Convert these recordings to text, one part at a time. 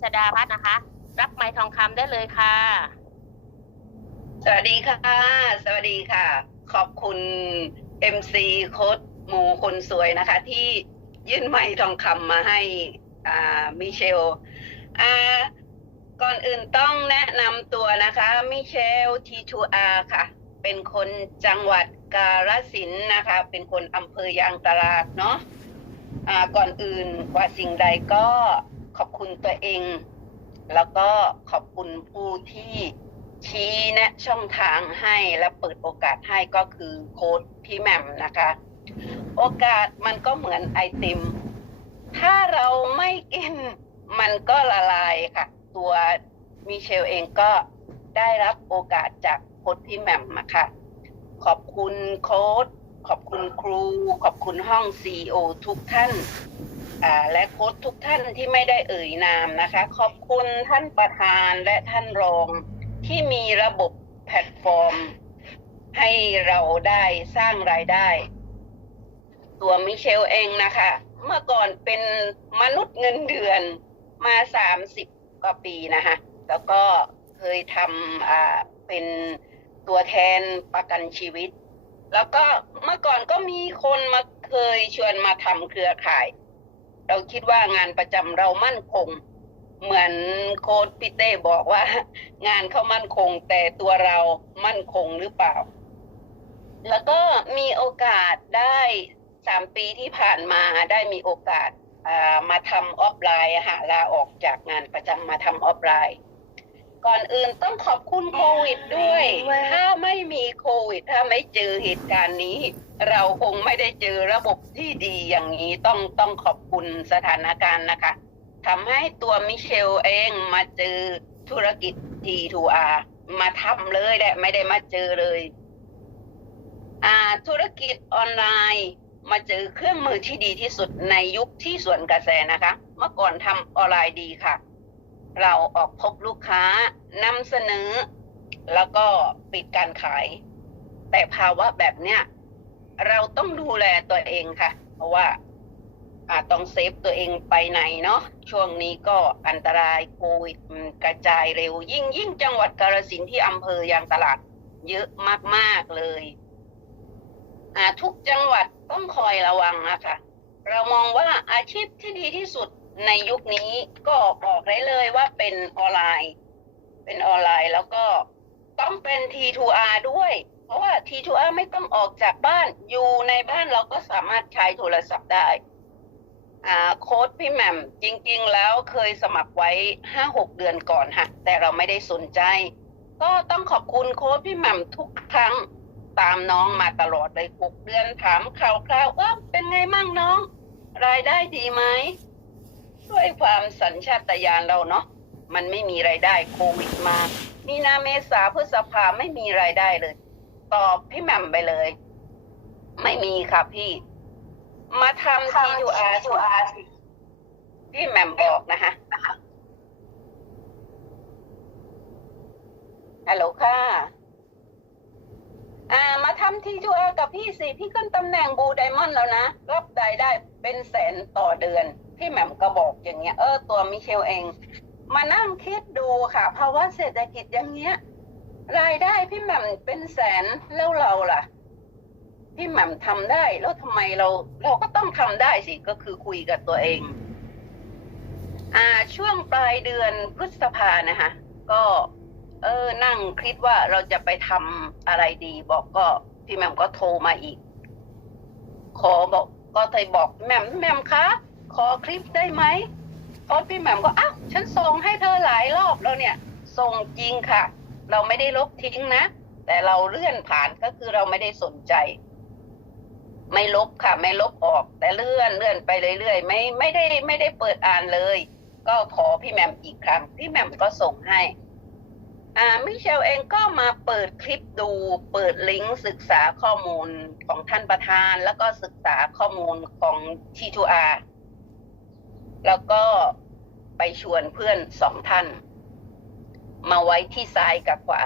ชดาพัฒน์นะคะ รับไม้ทองคำได้เลยค่ะ สวัสดีค่ะ สวัสดีค่ะ ขอบคุณ MC โค้ดหมูคนสวยนะคะ ที่ยื่นไม้ทองคำมาให้อ่ามิเชลอ่าก่อนอื่นต้องแนะนำตัวนะคะ มิเชล T2R ค่ะ เป็นคนจังหวัดกาฬสินนะคะ เป็นคนอำเภอยางตลาดเนาะอ่าก่อนอื่นกว่าสิ่งใดก็ ขอบคุณตัวเอง แล้วก็ขอบคุณผู้ที่ชี้แนะช่องทางให้และเปิดโอกาสให้ก็คือโค้ดพี่แหม่มนะคะ โอกาสมันก็เหมือนไอติม ถ้าเราไม่กินมันก็ละลายค่ะ ตัวมิเชลเองก็ได้รับโอกาสจากโค้ดพี่แหม่มมาค่ะ ขอบคุณโค้ดขอบคุณครู ขอบคุณห้อง CEO ทุกท่าน และโค้ชทุกท่านที่ไม่ได้เอ่ยนามนะคะ ขอบคุณท่านประธานและท่านรองที่มีระบบแพลตฟอร์ม ให้เราได้สร้างรายได้ ตัวมิเชลเองนะคะ เมื่อก่อนเป็นมนุษย์เงินเดือนมาสามสิบกว่าปีนะคะ แล้วก็เคยทำอ่าเป็นตัวแทนประกันชีวิต แล้วก็เมื่อก่อนก็มีคนมาเคยชวนมาทำเครือข่าย เราคิดว่างานประจำเรามั่นคง เหมือนโค้ดพี่เต้บอกว่า งานเขามั่นคง แต่ตัวเรามั่นคงหรือเปล่า แล้วก็มีโอกาสได้สามปีที่ผ่านมาได้มีโอกาสามาทำออฟไลน์หาลาออกจากงานประจำมาทำออฟไลน์ ก่อนอื่นต้องขอบคุณโควิดด้วย ถ้าไม่มีโควิด ถ้าไม่เจอเหตุการณ์นี้ เราคงไม่ได้เจอระบบที่ดีอย่างนี้ต้องต้องขอบคุณสถานการณ์นะคะทำให้ตัวมิเชลเองมาเจอธุรกิจ T2R มาทำเลยแหละไม่ได้มาเจอเลย อ่า ธุรกิจออนไลน์มาเจอเครื่องมือที่ดีที่สุดในยุคที่สวนกระแสนะคะ เมื่อก่อนทำออนไลน์ดีค่ะ เราออกพบลูกค้านำเสนอ แล้วก็ปิดการขาย แต่ภาวะแบบเนี้ยเราต้องดูแลตัวเองค่ะ เพราะว่าอาต้องเซฟตัวเองไปไหนเนาะช่วงนี้ก็อันตรายโควิดกระจายเร็ว ยิ่งยิ่งจังหวัดกาฬสินธุ์ที่อำเภอยางตลาด เยอะมาก ๆ เลยอ่าทุกจังหวัดต้องคอยระวังนะคะเรามองว่าอาชีพที่ดีที่สุด ในยุคนี้ก็บอกได้เลยว่าเป็นออนไลน์ เป็นออนไลน์แล้วก็ต้องเป็น T2R ด้วย เพราะว่า T2R ไม่ต้องออกจากบ้านอยู่ในบ้านเราก็สามารถใช้โทรศัพท์ได้โค้ดพี่แหม่มจริง ๆ แล้วเคยสมัครไว้ห้าหกเดือนก่อนค่ะแต่เราไม่ได้สนใจ ก็ต้องขอบคุณโค้ดพี่แหม่มทุกครั้งตามน้องมาตลอดเลยหกเดือนถามคร่าวๆว่าเป็นไงมั่งน้อง รายได้ดีไหม ด้วยความสัญชาตญาณเราเนาะมันไม่มีรายได้โควิดมา มีนาเมษาพฤษภาไม่มีรายได้เลย ตอบพี่แหม่มไปเลย ไม่มีค่ะพี่ มาทำ T2R สิพี่แหม่มบอกนะคะฮัลโหลค่ะอ่ามาทำ T2R กับพี่สิ พี่ขึ้นตำแหน่งบูไดมอนด์แล้วนะ รับรายได้เป็นแสนต่อเดือน พี่แหม่มก็บอกอย่างเงี้ย เออตัวมิเชลเอง มานั่งคิดดูค่ะภาวะเศรษฐกิจอย่างเงี้ย รายได้พี่แหม่มเป็นแสนแล้วเราล่ะ พี่แหม่มทำได้แล้วทำไมเรา เราก็ต้องทำได้สิก็คือคุยกับตัวเอง อ่าช่วงปลายเดือนพฤษภานะคะ ก็ เออนั่งคิดว่าเราจะไปทำอะไรดี บอกก็พี่แหม่มก็โทรมาอีก ขอบอกก็เคยบอกแหม่มแหม่มคะ ขอคลิปได้ไหมพราะพี่แหม่มก็อ้าวฉันส่งให้เธอหลายรอบแล้วเนี่ย ส่งจริงค่ะ เราไม่ได้ลบทิ้งนะ แต่เราเลื่อนผ่านก็คือเราไม่ได้สนใจ ไม่ลบค่ะ ไม่ลบออก แต่เลื่อนเลื่อนไปเรื่อยๆไม่ไม่ได้ไม่ได้เปิดอ่านเลย ก็ขอพี่แหม่มอีกครั้ง พี่แหม่มก็ส่งให้ อ่ามิเชลเองก็มาเปิดคลิปดู เปิดลิงก์ศึกษาข้อมูลของท่านประธาน แล้วก็ศึกษาข้อมูลของ T2R แล้วก็ไปชวนเพื่อนสองท่าน มาไว้ที่ซ้ายกับขวา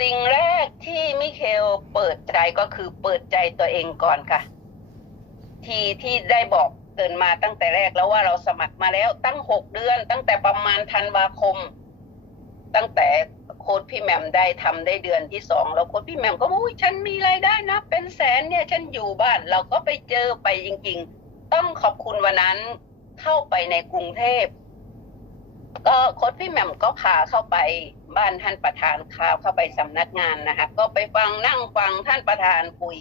สิ่งแรกที่มิเคลเปิดใจก็คือเปิดใจตัวเองก่อนค่ะ ที่ที่ได้บอกเกินมาตั้งแต่แรกแล้วว่าเราสมัครมาแล้วตั้งหกเดือน ตั้งแต่ประมาณธันวาคม ตั้งแต่โค้ดพี่แหม่มได้ทำได้เดือนที่สองแล้วโค้ดพี่แหม่มก็อกอุ้ยฉันมีรายได้นะ เป็นแสนเนี่ย ฉันอยู่บ้าน เราก็ไปเจอไปจริง ๆ ต้องขอบคุณวันนั้น เข้าไปในกรุงเทพ ก็โค้ดพี่แหม่มก็พาเข้าไปบ้านท่านประธานข่าวเข้าไปสำนักงานนะคะก็ไปฟังนั่งฟังท่านประธานคุย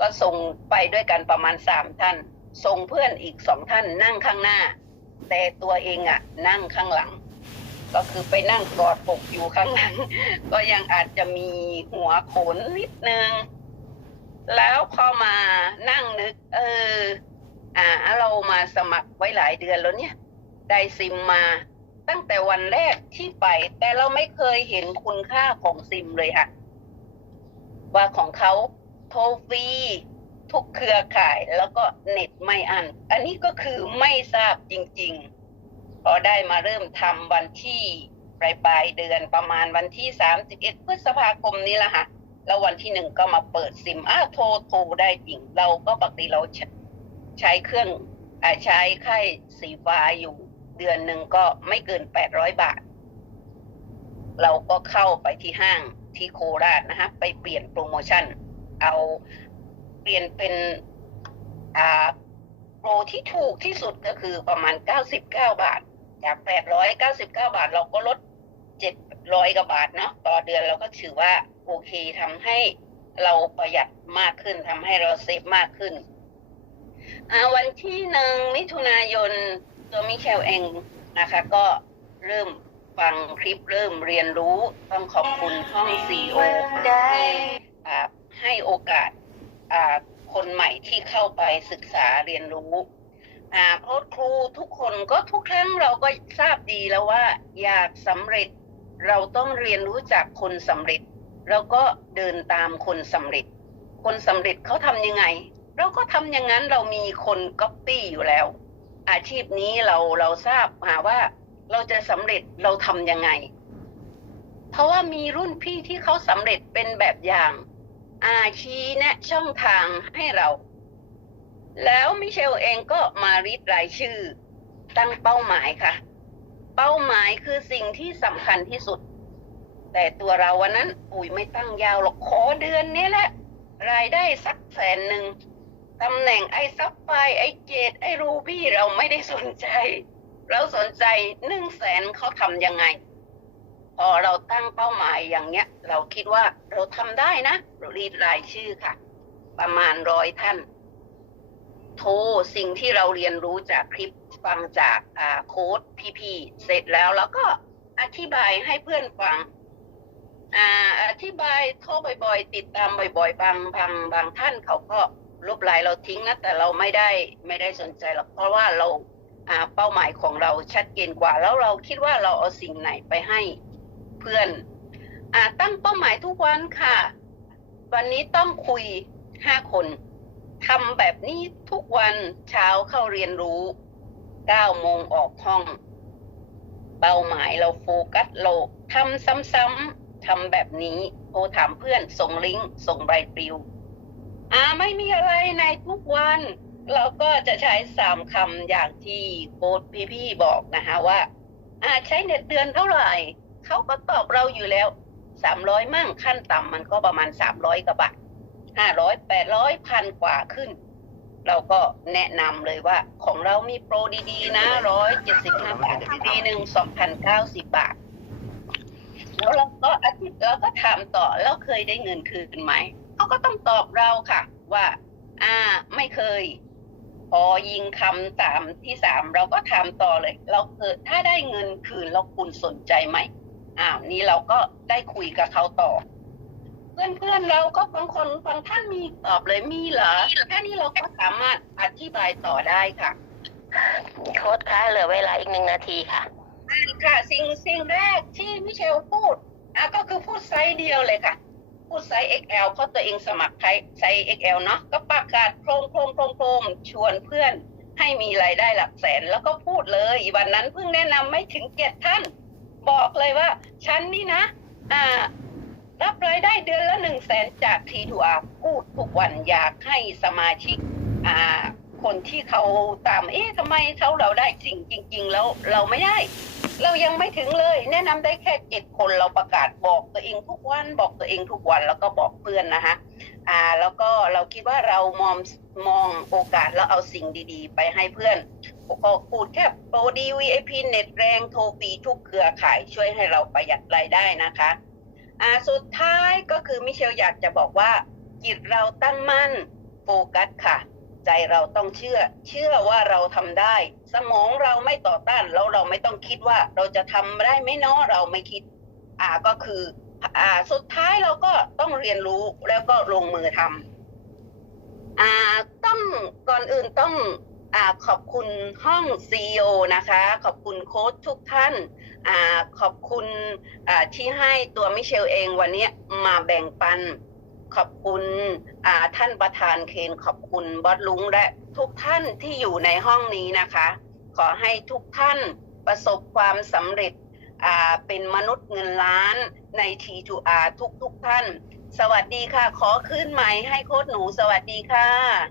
ก็ส่งไปด้วยกันประมาณสามท่าน ส่งเพื่อนอีกสองท่านนั่งข้างหน้า แต่ตัวเองอะนั่งข้างหลัง ก็คือไปนั่งกอดปกอยู่ข้างหลัง ก็ยังอาจจะมีหัวโขนนิดนึง แล้วพอมานั่งนึก เออ อ่าเรามาสมัครไว้หลายเดือนแล้วเนี่ย ได้ซิมมาตั้งแต่วันแรกที่ไป แต่เราไม่เคยเห็นคุณค่าของซิมเลยค่ะ ว่าของเขาโทรฟรีทุกเครือข่ายแล้วก็เน็ตไม่อัน อันนี้ก็คือไม่ทราบจริง ๆ พอได้มาเริ่มทำวันที่ปลายปลายเดือนประมาณวันที่สามสิบเอ็ดพฤษภาคมนี้ละค่ะ แล้ววันที่หนึ่งก็มาเปิดซิมอ้าวโทรโทรได้จริง เราก็ปกติเรา ใช้เครื่องอใช้ค่ายสีฟ้าอยู่เดือนหนึ่งก็ไม่เกินแปดร้อยบาท เราก็เข้าไปที่ห้างที่โคราชนะฮะ ไปเปลี่ยนโปรโมชั่น เอาเปลี่ยนเป็นอ่าโปรที่ถูกที่สุดก็คือประมาณ99บเก้าบาท จาก899บเก้าบาท เราก็ลด700กว่าบาทเนาะต่อเดือนเราก็ถือว่าโอเคทำให้เราประหยัดมากขึ้นทำให้เราเซฟมากขึ้น วันที่หนึ่งมิถุนายนตัวมิเชลเองนะคะ ก็เริ่มฟังคลิปเริ่มเรียนรู้ต้องขอบคุณห้องซีโอที่อ่าให้โอกาสอ่าคนใหม่ที่เข้าไปศึกษาเรียนรู้อ่าเพราะครูทุกคนก็ทุกครั้งเราก็ทราบดีแล้วว่า อยากสำเร็จเราต้องเรียนรู้จากคนสำเร็จ แล้วก็เดินตามคนสำเร็จ คนสำเร็จเขาทำยังไง เราก็ทำอย่างนั้นเรามีคนก๊อปปี้อยู่แล้ว อาชีพนี้เราเราทราบมาว่าเราจะสำเร็จเราทำยังไง เพราะว่ามีรุ่นพี่ที่เขาสำเร็จเป็นแบบอย่าง อาชี้แนะช่องทางให้เรา แล้วมิเชลเองก็มาริดรายชื่อ ตั้งเป้าหมายค่ะ เป้าหมายคือสิ่งที่สำคัญที่สุด แต่ตัวเราวันนั้นอุ้ยไม่ตั้งยาวหรอกขอเดือนนี้แหละรายได้สักแสนหนึ่ง ตำแหน่งไอ้ซับไฟไอ้เจดไอ้รูบี้เราไม่ได้สนใจ เราสนใจหนึ่งแสนเขาทำยังไง พอเราตั้งเป้าหมายอย่างเนี้ย เราคิดว่าเราทำได้นะเรารีดรายชื่อค่ะ ประมาณร้อยท่าน โทรสิ่งที่เราเรียนรู้จากคลิปฟังจากโค้ดพี่ ๆ เสร็จแล้วแล้วก็อธิบายให้เพื่อนฟังออธิบายโทรบ่อย ๆ ติดตามบ่อย ๆ บางบางบางท่านเขาก็ ลบไลน์เราทิ้งนะแต่เราไม่ได้ไม่ได้สนใจหรอกเพราะว่าเราอ่าเป้าหมายของเราชัดเจนกว่า แล้วเราคิดว่าเราเอาสิ่งไหนไปให้เพื่อนอ่าตั้งเป้าหมายทุกวันค่ะ วันนี้ต้องคุยห้าคนทำแบบนี้ทุกวันเช้าเข้าเรียนรู้เก้าโมงออกห้อง เป้าหมายเราโฟกัสเราทำซ้ำๆทำแบบนี้โทรถามเพื่อนส่งลิงก์ส่งใบปลิว อ่าไม่มีอะไรในทุกวัน เราก็จะใช้สามคำอย่างที่โค้ดพี่ๆบอกนะคะว่า อ่าใช้เน็ตเดือนเท่าไหร่เขาก็ตอบเราอยู่แล้วสามร้อยมั่งขั้นต่ำมันก็ประมาณสามร้อยกว่าบาทห้าร้อยแปดร้อยพันกว่าขึ้น เราก็แนะนำเลยว่าของเรามีโปรดีๆ นะร้อยเจ็ดสิบห้าบาทดีหนึ่งสองพันเก้าสิบบาท แล้วเราก็อาทิตย์เราก็ถามต่อแล้วเคยได้เงินคืนไหม เขาก็ต้องตอบเราค่ะ ว่า อ่า ไม่เคย พอยิงคำสามที่สามเราก็ถามต่อเลย เราเคยถ้าได้เงินคืนแล้วคุณสนใจไหมอ้าวนี่เราก็ได้คุยกับเขาต่อ เพื่อนเพื่อนๆเราก็บางคนบางท่านมีตอบเลยมีเหรอแค่นี้เราก็สามารถอธิบายต่อได้ค่ะโค้ดคะเหลือเวลาอีกหนึ่งนาทีค่ะค่ะสิ่งสิ่งแรกที่มิเชลพูดอะก็คือพูดไซส์เดียวเลยค่ะ พูดไซส์ XL เพราะตัวเองสมัครไซส์ XL เนาะก็ประกาศโครมโครมโครมโครมชวนเพื่อนให้มีรายได้หลักแสนแล้วก็พูดเลยวันนั้นเพิ่งแนะนำไม่ถึงเจ็ดท่าน บอกเลยว่า ฉันนี่นะ อ่า รับรายได้เดือนละหนึ่งแสนจาก T2R พูดทุกวันอยากให้สมาชิก อ่า คนที่เขาตาม เอ๊ะทำไมเขาเราได้สิ่งจริง ๆ แล้วเราไม่ได้ เรายังไม่ถึงเลย แนะนำได้แค่เจ็ดคนเราประกาศบอกตัวเองทุกวันบอกตัวเองทุกวันแล้วก็บอกเพื่อนนะคะอ่า แล้วก็เราคิดว่าเรามองมองโอกาสแล้วเอาสิ่งดีๆ ไปให้เพื่อนก็พูดแค่โปรดี VIP เน็ตแรงโทรฟีทุกเครือข่ายช่วยให้เราประหยัดรายได้นะคะอ่าสุดท้ายก็คือมิเชลอยากจะบอกว่าจิตเราตั้งมั่นโฟกัสค่ะ ใจเราต้องเชื่อ เชื่อว่าเราทำได้ สมองเราไม่ต่อต้านแล้วเราไม่ต้องคิดว่าเราจะทำได้ไหมเนาะเราไม่คิด อ่าก็คือ อ่าสุดท้ายเราก็ต้องเรียนรู้แล้วก็ลงมือทำอ่าต้องก่อนอื่นต้องอ่าขอบคุณห้อง CEO นะคะ ขอบคุณโค้ชทุกท่านอ่าขอบคุณอ่าที่ให้ตัวมิเชลเองวันนี้มาแบ่งปัน ขอบคุณท่านประธานเคนขอบคุณบอสลุงและทุกท่านที่อยู่ในห้องนี้นะคะ ขอให้ทุกท่านประสบความสำเร็จเป็นมนุษย์เงินล้านใน T2R ทุกทุกท่าน สวัสดีค่ะ ขอขึ้นไมค์ให้โค้ดหนูสวัสดีค่ะ